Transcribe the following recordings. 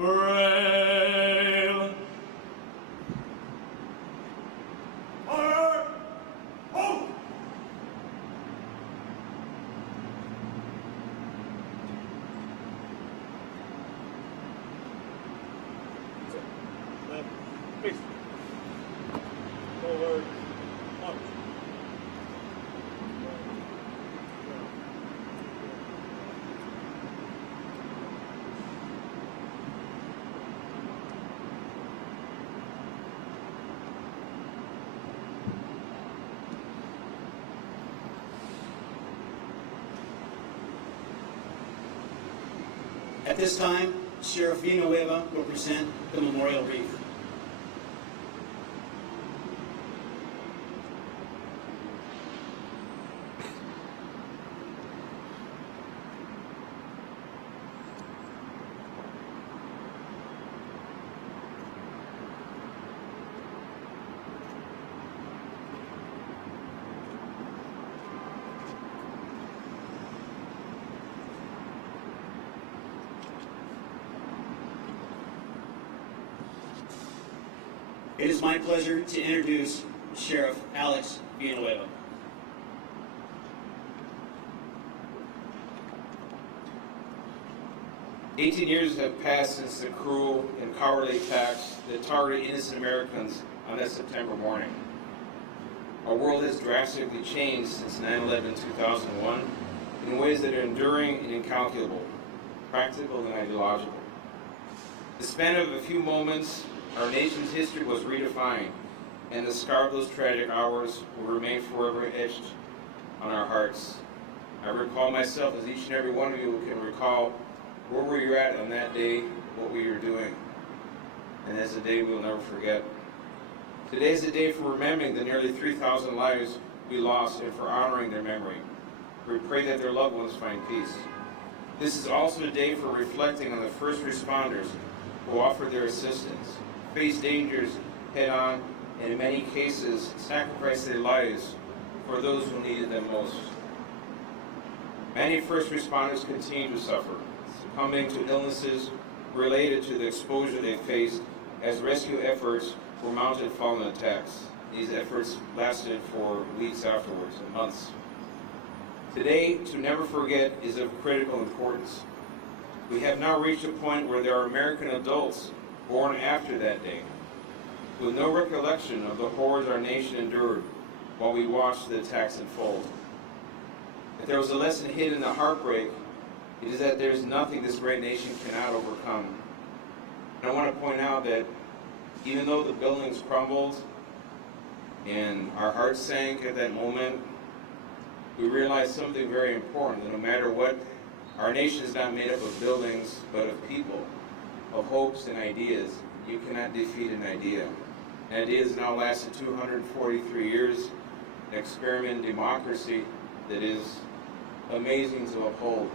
Braille. Order! Hold! Please. Forward. Up. At this time, Sheriff Villanueva will present the memorial wreath. It is my pleasure to introduce Sheriff Alex Villanueva. "18 years have passed since the cruel and cowardly attacks that targeted innocent Americans on that September morning. Our world has drastically changed since 9/11/2001 in ways that are enduring and incalculable, practical and ideological. The span of a few moments, our nation's history was redefined, and the scar of those tragic hours will remain forever etched on our hearts. I recall myself, as each and every one of you can recall, where were you at on that day, what we were doing, and that's a day we'll never forget. Today is the day for remembering the nearly 3,000 lives we lost and for honoring their memory. We pray that their loved ones find peace. This is also a day for reflecting on the first responders who offered their assistance, faced dangers head-on, and in many cases sacrificed their lives for those who needed them most. Many first responders continue to suffer, succumbing to illnesses related to the exposure they faced as rescue efforts were mounted following attacks. These efforts lasted for weeks afterwards and months. Today, to never forget is of critical importance. We have now reached a point where there are American adults born after that day, with no recollection of the horrors our nation endured while we watched the attacks unfold. If there was a lesson hidden in the heartbreak, it is that there is nothing this great nation cannot overcome. And I want to point out that even though the buildings crumbled and our hearts sank at that moment, we realized something very important, that no matter what, our nation is not made up of buildings, but of people, of hopes and ideas. You cannot defeat an idea. An idea has now lasted 243 years, an experiment in democracy that is amazing to uphold.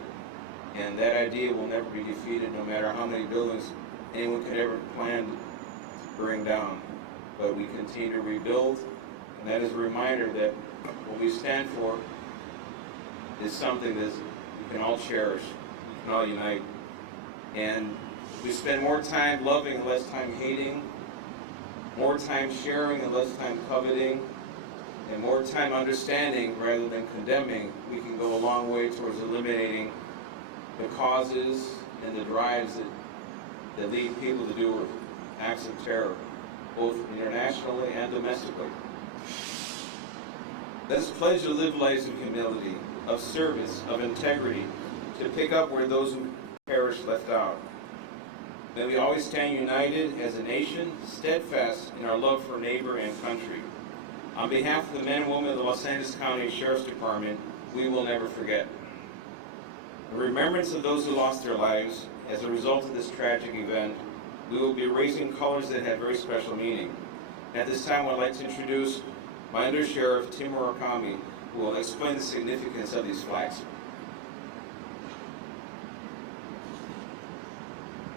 And that idea will never be defeated, no matter how many buildings anyone could ever plan to bring down. But we continue to rebuild, and that is a reminder that what we stand for is something that we can all cherish, we can all unite. And we spend more time loving and less time hating, more time sharing and less time coveting, and more time understanding rather than condemning. We can go a long way towards eliminating the causes and the drives that lead people to do acts of terror, both internationally and domestically. Let us pledge to live lives of humility, of service, of integrity, to pick up where those who perish left out. May we always stand united as a nation, steadfast in our love for neighbor and country. On behalf of the men and women of the Los Angeles County Sheriff's Department, we will never forget. In remembrance of those who lost their lives as a result of this tragic event, we will be raising colors that have very special meaning. And at this time, I'd like to introduce my Under Sheriff, Tim Murakami, who will explain the significance of these flags.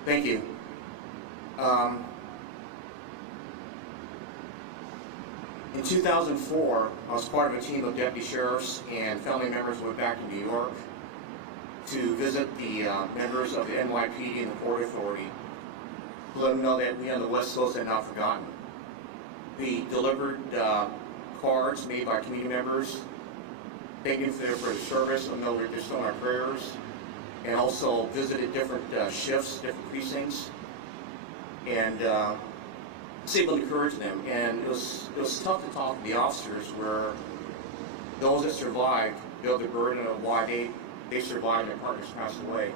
Thank you. In 2004, I was part of a team of deputy sheriffs and family members went back to New York to visit the members of the NYPD and the Port Authority to let them know that we on the West Coast had not forgotten. We delivered cards made by community members, thanking them for their service, let them know they're still in our prayers, and also visited different shifts, different precincts, and was able to encourage them. And it was tough to talk to the officers where those that survived feel the burden of why they survived and their partners passed away.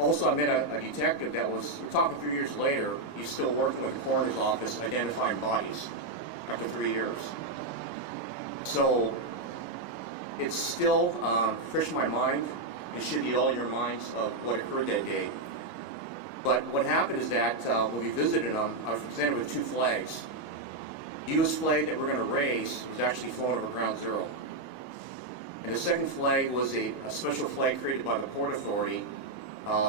Also, I met a detective that was talking 3 years later. He's still working with the coroner's office identifying bodies after 3 years. So it's still fresh in my mind. It should be all in your minds of what occurred that day. But what happened is that when we visited them, I was presented with 2 flags. The U.S. flag that we're going to raise was actually flown over Ground Zero. And the second flag was a special flag created by the Port Authority.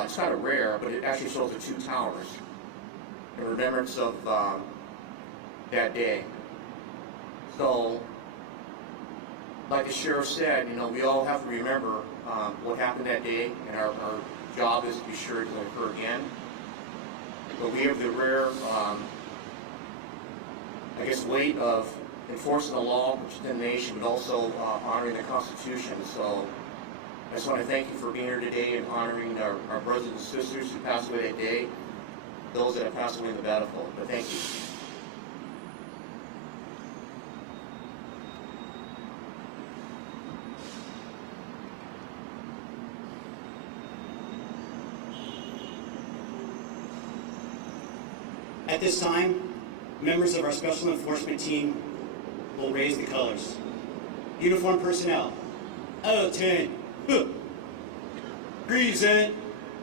It's kind of rare, but it actually shows the 2 towers in remembrance of that day. So, like the sheriff said, we all have to remember what happened that day, and our job is to be sure it doesn't occur again. But we have the rare, weight of enforcing the law, which is in the nation, but also honoring the Constitution. So I just want to thank you for being here today and honoring our brothers and sisters who passed away that day, those that have passed away in the battlefield. But thank you. At this time, members of our Special Enforcement Team will raise the colors. Uniformed personnel, out of 10, present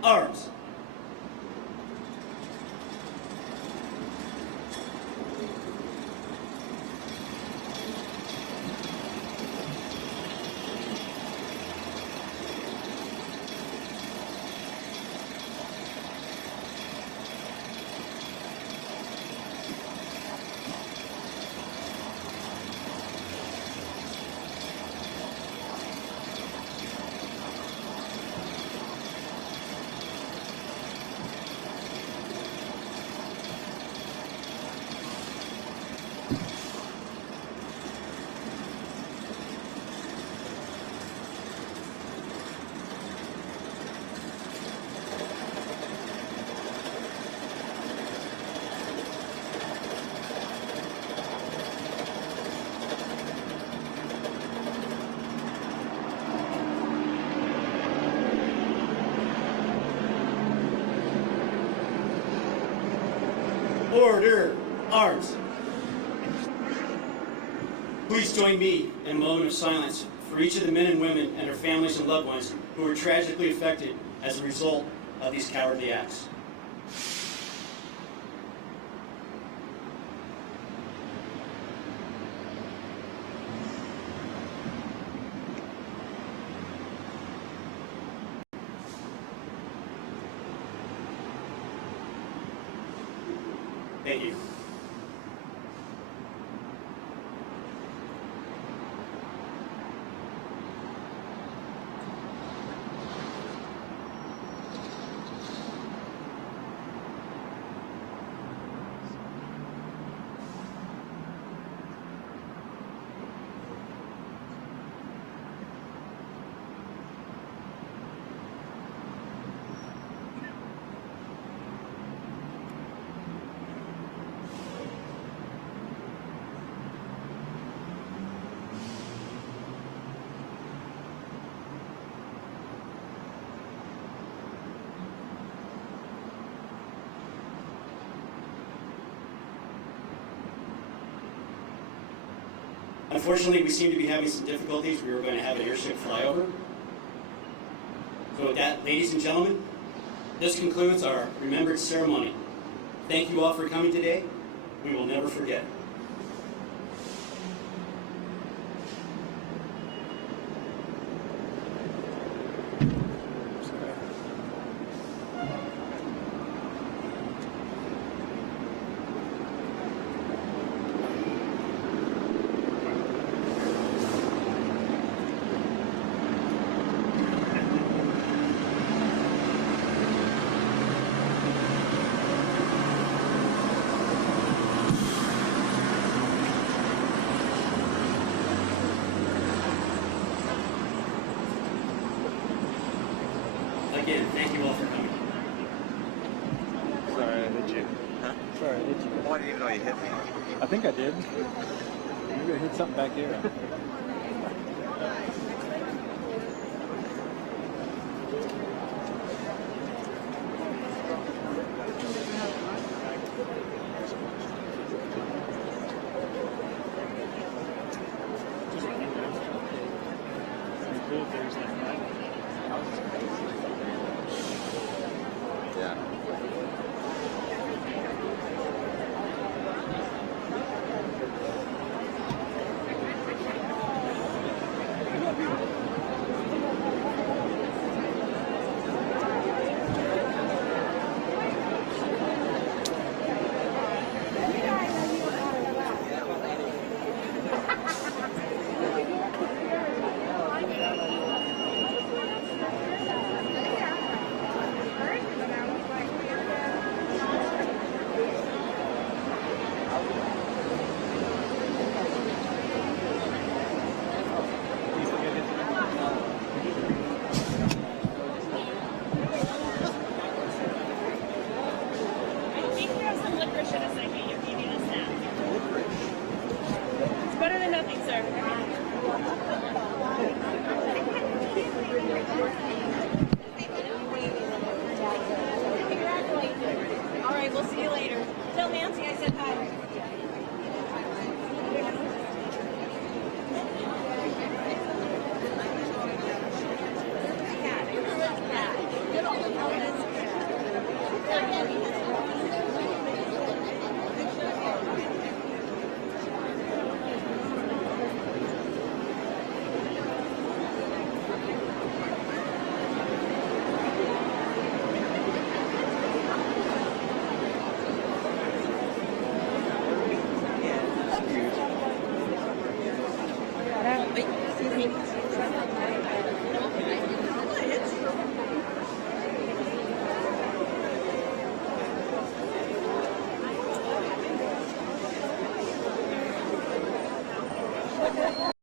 arms. Order, arms. Please join me in a moment of silence for each of the men and women and their families and loved ones who were tragically affected as a result of these cowardly acts. Thank you. Unfortunately, we seem to be having some difficulties. We were going to have an airship flyover. So with that, ladies and gentlemen, this concludes our remembrance ceremony. Thank you all for coming today. We will never forget. you all for coming. Sorry, I hit you. Huh? Sorry, I hit you. Oh, I didn't even know you hit me. I think I did. Maybe I hit something back here. Yeah. I think we have some licorice in a second if you need a snack. It's better than nothing, sir. All right, we'll see you later. Tell Nancy I said hi.